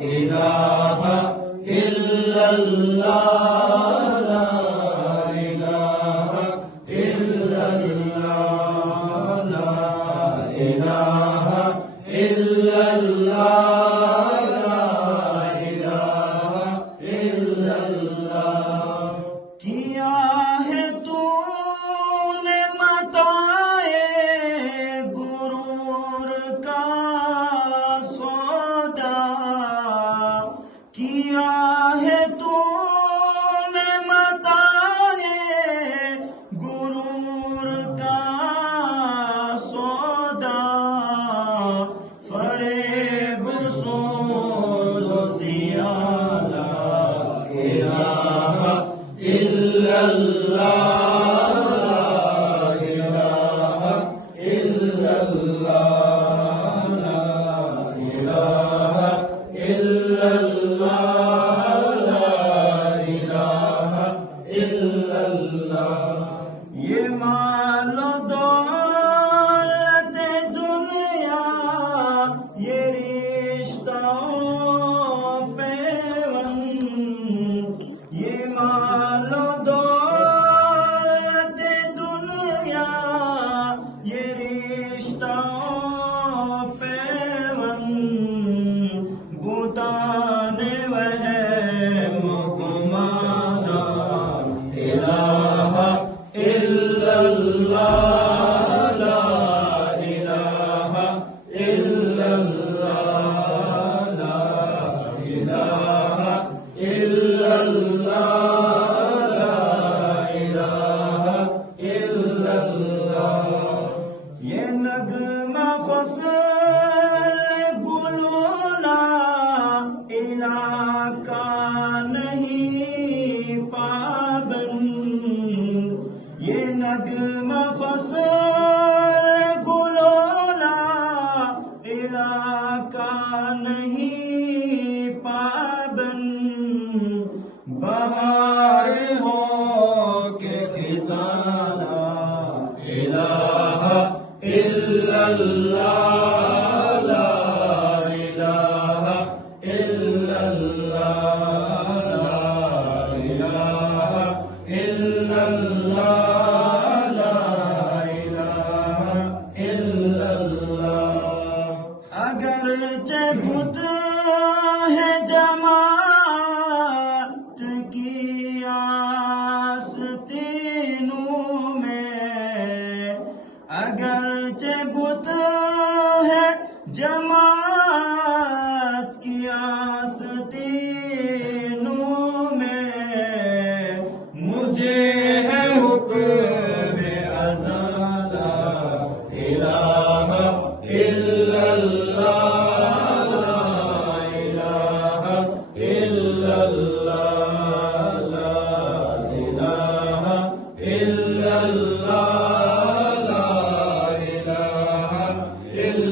الہ الا اللہ لا الہ الا اللہ لا الہ الا اللہ لا الہ الا اللہ کیا ہے تو نے متائے غرور کا سودا کیا ہے تو نے متائے غرور کا سودا فریب سود و زیان لا الہ الا اللہ لا الہ الا اللہ لا الہ الا اللہ لا الہ الا اللہ یہ مال و دولت دنیا یہ رشتوں پیوند یہ مال و دولت دنیا یہ رشتوں پیوند بتان وہم گمان لا الہ الا اللہ لا الہ الا اللہ لا الہ الا اللہ لا الہ الا اللہ یہ نغمہ فصل گلولا علاقہ نہیں پابند یہ نغمہ فصل گلولا علاقہ نہیں پابند بہار ہو کے خزاں لا الہ الا اللہ لا الہ الا اللہ لا الہ الا اللہ لا الہ الا اللہ اگرچہ بت ہے جماعت کی آستینوں میں اگرچہ بت ہے جماعت کی آستینوں میں مجھے ہے حکم اذان لا الہ الا اللہ لا الہ الا اللہ لا الہ الا اللہ لا الہ الا